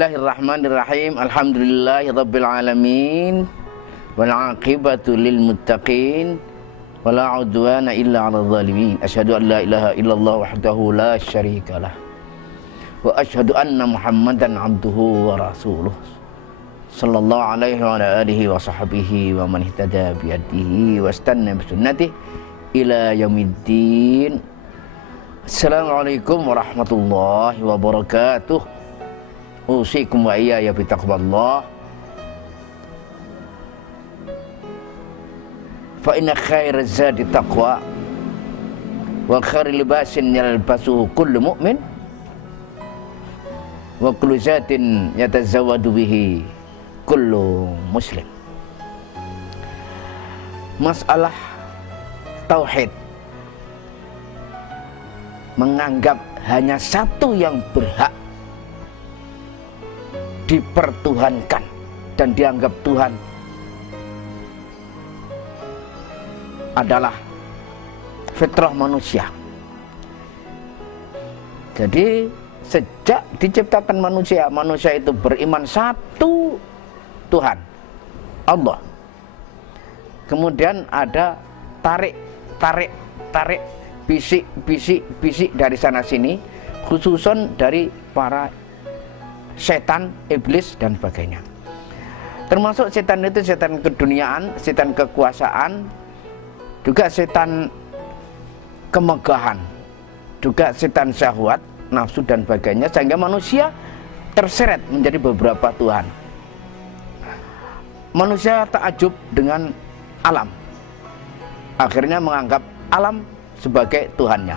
Bismillahirrahmanirrahim. Alhamdulillahirabbil alamin. Wal 'aqibatu lil muttaqin. Wala 'udwana illa 'alal zalimin. Asyhadu an la ilaha illallah wahdahu la syarikalah. Wa asyhadu anna Muhammadan 'abduhu wa rasuluh. Sallallahu alaihi wa ala alihi wa sahbihi wa man ihtada bi hadihi wa istanna bi sunnatihi ila yaumiddin. Assalamualaikum warahmatullahi wabarakatuh. Usikum wa iyaya bitaqwallah. Fa inna khairaz zadi taqwa wa khairul libasin yalbasuhu kullu mu'min wa kullu zatin yatazawwadu bihi kullu muslim. Masalah tauhid, menganggap hanya satu yang berhak dipertuhankan dan dianggap Tuhan adalah fitrah manusia. Jadi sejak diciptakan manusia, manusia itu beriman satu Tuhan, Allah. Kemudian ada tarik bisik dari sana sini, khususon dari para setan, iblis dan sebagainya. Termasuk setan itu setan keduniaan, setan kekuasaan, juga setan kemegahan, juga setan syahwat, nafsu dan sebagainya, sehingga manusia terseret menjadi beberapa Tuhan. Manusia takjub dengan alam, akhirnya menganggap alam sebagai Tuhannya.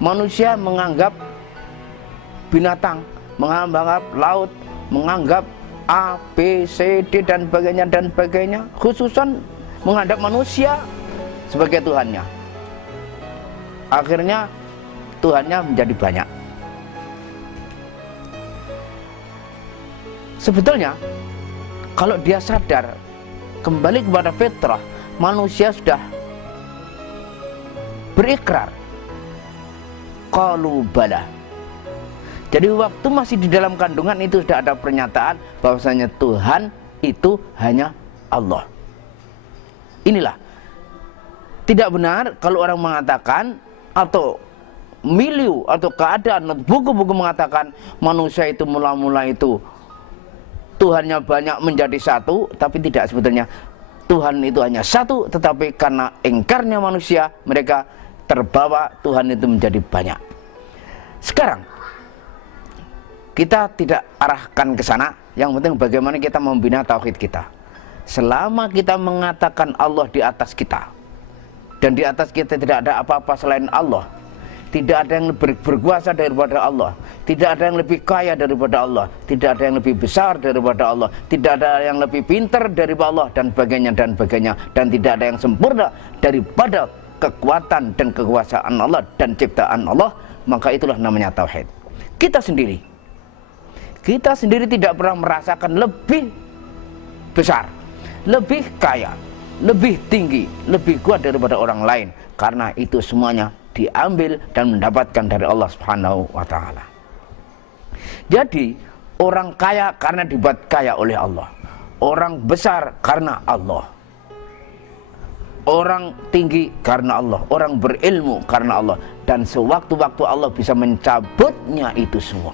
Manusia menganggap binatang, menganggap laut, menganggap A, B, C, D dan sebagainya, khususan menganggap manusia sebagai Tuhannya. Akhirnya Tuhannya menjadi banyak. Sebetulnya kalau dia sadar kembali kepada fitrah, manusia sudah berikrar qalu bala. Jadi waktu masih di dalam kandungan itu sudah ada pernyataan bahwasanya Tuhan itu hanya Allah. Inilah tidak benar kalau orang mengatakan, atau milieu atau keadaan atau buku-buku mengatakan manusia itu mula-mula itu Tuhannya banyak menjadi satu, tapi tidak. Sebetulnya Tuhan itu hanya satu, tetapi karena ingkarnya manusia, mereka terbawa Tuhan itu menjadi banyak. Sekarang kita tidak arahkan ke sana. Yang penting bagaimana kita membina tauhid kita. Selama kita mengatakan Allah di atas kita, dan di atas kita tidak ada apa-apa selain Allah, tidak ada yang lebih berkuasa daripada Allah, tidak ada yang lebih kaya daripada Allah, tidak ada yang lebih besar daripada Allah, tidak ada yang lebih pintar daripada Allah, dan sebagainya, dan tidak ada yang sempurna daripada kekuatan dan kekuasaan Allah dan ciptaan Allah. Maka itulah namanya tauhid. Kita sendiri tidak pernah merasakan lebih besar, lebih kaya, lebih tinggi, lebih kuat daripada orang lain, karena itu semuanya diambil dan mendapatkan dari Allah Subhanahu wa ta'ala. Jadi orang kaya karena dibuat kaya oleh Allah, orang besar karena Allah, orang tinggi karena Allah, orang berilmu karena Allah, dan sewaktu-waktu Allah bisa mencabutnya itu semua.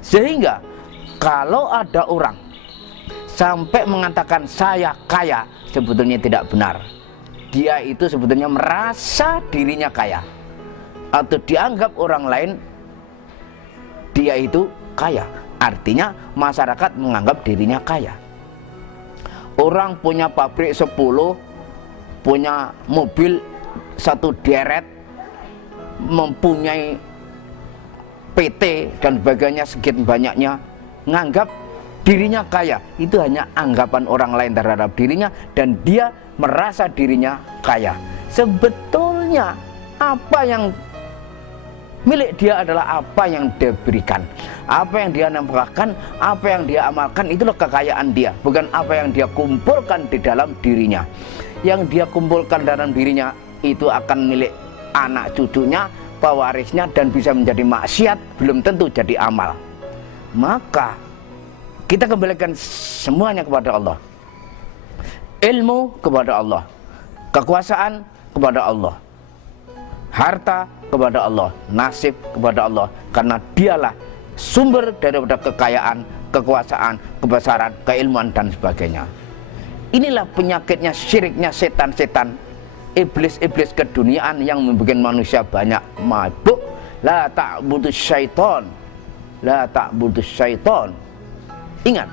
Sehingga kalau ada orang sampai mengatakan saya kaya, sebetulnya tidak benar. Dia itu sebetulnya merasa dirinya kaya, atau dianggap orang lain dia itu kaya. Artinya masyarakat menganggap dirinya kaya. Orang punya pabrik 10, punya mobil 1 deret, mempunyai PT dan sebagainya sekian banyaknya, nganggap dirinya kaya. Itu hanya anggapan orang lain terhadap dirinya, dan dia merasa dirinya kaya. Sebetulnya apa yang milik dia adalah apa yang dia berikan, apa yang dia nafkahkan, apa yang dia amalkan. Itulah kekayaan dia, bukan apa yang dia kumpulkan di dalam dirinya. Yang dia kumpulkan dalam dirinya itu akan milik anak cucunya, pewarisnya, dan bisa menjadi maksiat, belum tentu jadi amal. maka kita kembalikan semuanya kepada Allah. Ilmu kepada Allah, kekuasaan kepada Allah, harta kepada Allah, nasib kepada Allah, karena dialah sumber daripada kekayaan, kekuasaan, kebesaran, keilmuan dan sebagainya. Inilah penyakitnya, syiriknya setan-setan, iblis-iblis keduniaan yang membuat manusia banyak mabuk. La ta'budus syaiton, la ta'budus syaiton. Ingat,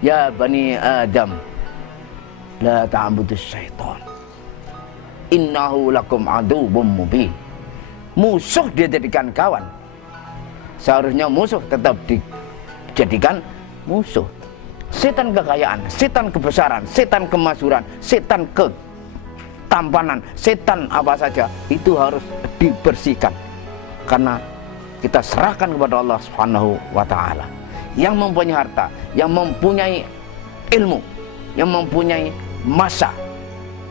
ya Bani Adam, la ta'budus syaiton, innahu lakum aduwwum mubin. Musuh dia jadikan kawan. Seharusnya musuh tetap dijadikan musuh. Setan kekayaan, setan kebesaran, setan kemasyhuran, setan ketampanan, setan apa saja itu harus dibersihkan, karena kita serahkan kepada Allah Subhanahu wa taala, yang mempunyai harta, yang mempunyai ilmu, yang mempunyai masa,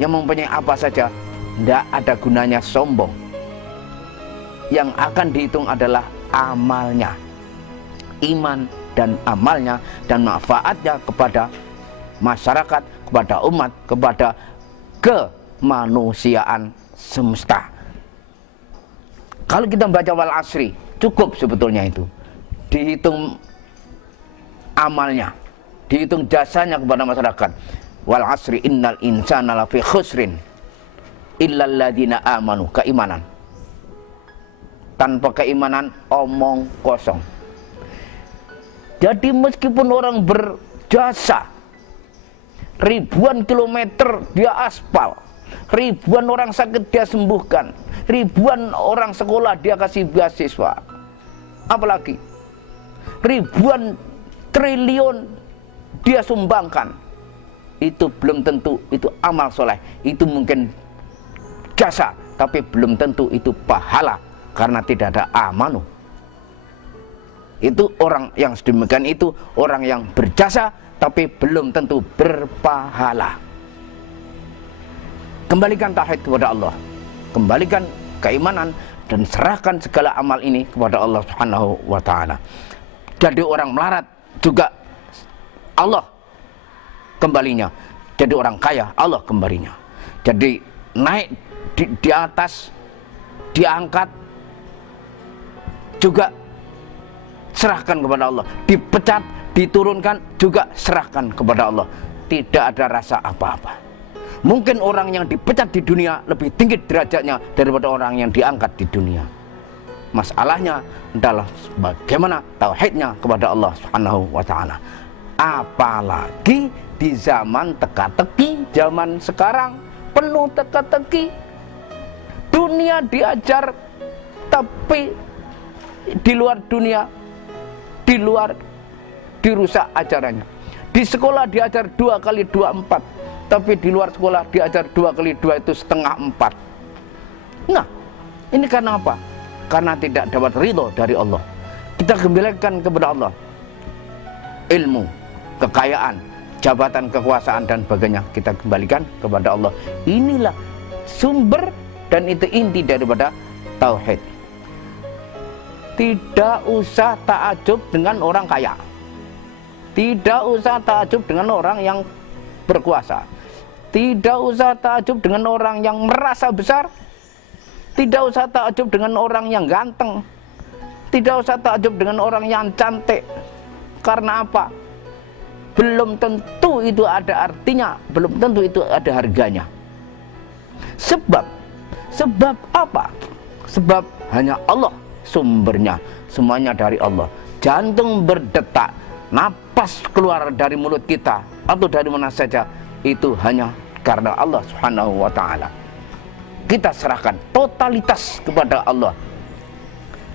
yang mempunyai apa saja. Tidak ada gunanya sombong. Yang akan dihitung adalah amalnya, iman dan amalnya, dan manfaatnya kepada masyarakat, kepada umat, kepada kemanusiaan semesta. Kalau kita baca wal asri, cukup sebetulnya itu. Dihitung amalnya, dihitung jasanya kepada masyarakat. Wal asri innal insana lafi khusrin illal ladzina amanu. Keimanan. Tanpa keimanan omong kosong. Jadi meskipun orang berjasa ribuan kilometer dia aspal, ribuan orang sakit dia sembuhkan, ribuan orang sekolah dia kasih beasiswa, apalagi ribuan triliun dia sumbangkan, itu belum tentu itu amal soleh. Itu mungkin jasa, tapi belum tentu itu pahala, karena tidak ada amanu. Itu orang yang sedemikian itu orang yang berjasa tapi belum tentu berpahala. Kembalikan tauhid kepada Allah, kembalikan keimanan, dan serahkan segala amal ini kepada Allah Subhanahu wa taala. Jadi orang melarat juga Allah kembalinya. Jadi orang kaya Allah kembalinya. Jadi naik di atas, diangkat juga serahkan kepada Allah, dipecat, diturunkan juga serahkan kepada Allah. Tidak ada rasa apa-apa. Mungkin orang yang dipecat di dunia lebih tinggi derajatnya daripada orang yang diangkat di dunia. Masalahnya adalah bagaimana tauhidnya kepada Allah Subhanahu wa taala. Apalagi di zaman teka-teki, zaman sekarang penuh teka-teki. Dunia diajar, tapi di luar dunia, di luar dirusak ajarannya. Di sekolah diajar 2 kali 2 4, tapi di luar sekolah diajar 2 kali 2 itu setengah 4. Nah, ini karena apa? Karena tidak dapat ridho dari Allah. Kita kembalikan kepada Allah ilmu, kekayaan, jabatan, kekuasaan dan sebagainya, kita kembalikan kepada Allah. Inilah sumber dan itu inti daripada tauhid. Tidak usah takjub dengan orang kaya, tidak usah takjub dengan orang yang berkuasa, tidak usah takjub dengan orang yang merasa besar, tidak usah takjub dengan orang yang ganteng, tidak usah takjub dengan orang yang cantik. Karena apa? Belum tentu itu ada artinya, belum tentu itu ada harganya. Sebab apa? Sebab hanya Allah sumbernya, semuanya dari Allah. Jantung berdetak, napas keluar dari mulut kita atau dari mana saja, itu hanya karena Allah Subhanahu wa taala. Kita serahkan totalitas kepada Allah.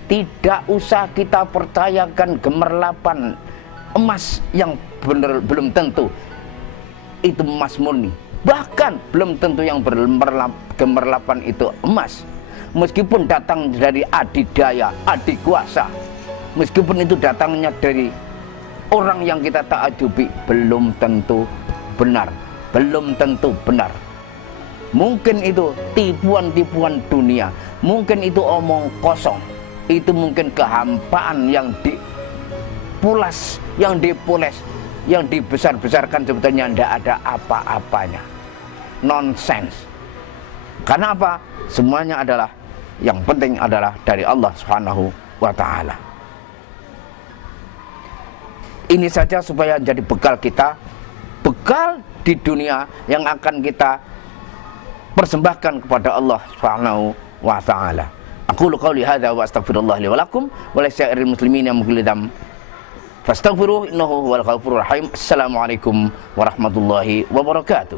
Tidak usah kita percayakan gemerlapan emas yang benar, belum tentu itu emas murni. Bahkan belum tentu yang gemerlapan itu emas. Meskipun datang dari adidaya, adikuasa, meskipun itu datangnya dari orang yang kita ta'ajubi, belum tentu benar, belum tentu benar. Mungkin itu tipuan-tipuan dunia, mungkin itu omong kosong, itu mungkin kehampaan yang dipulas, yang dipules, yang dibesar-besarkan sebetulnya tidak ada apa-apanya. Nonsense. Karena apa? Semuanya adalah, yang penting adalah dari Allah Subhanahu wa ta'ala. Ini saja supaya jadi bekal kita, bekal di dunia yang akan kita persembahkan kepada Allah Subhanahu wa ta'ala. Aqulu qawli hadza wa astaghfirullah li wa lakum wa li sa'iril muslimin min kulli dhanb fastaghfiruhu innahu huwal ghafurur rahim. Assalamualaikum warahmatullahi wabarakatuh.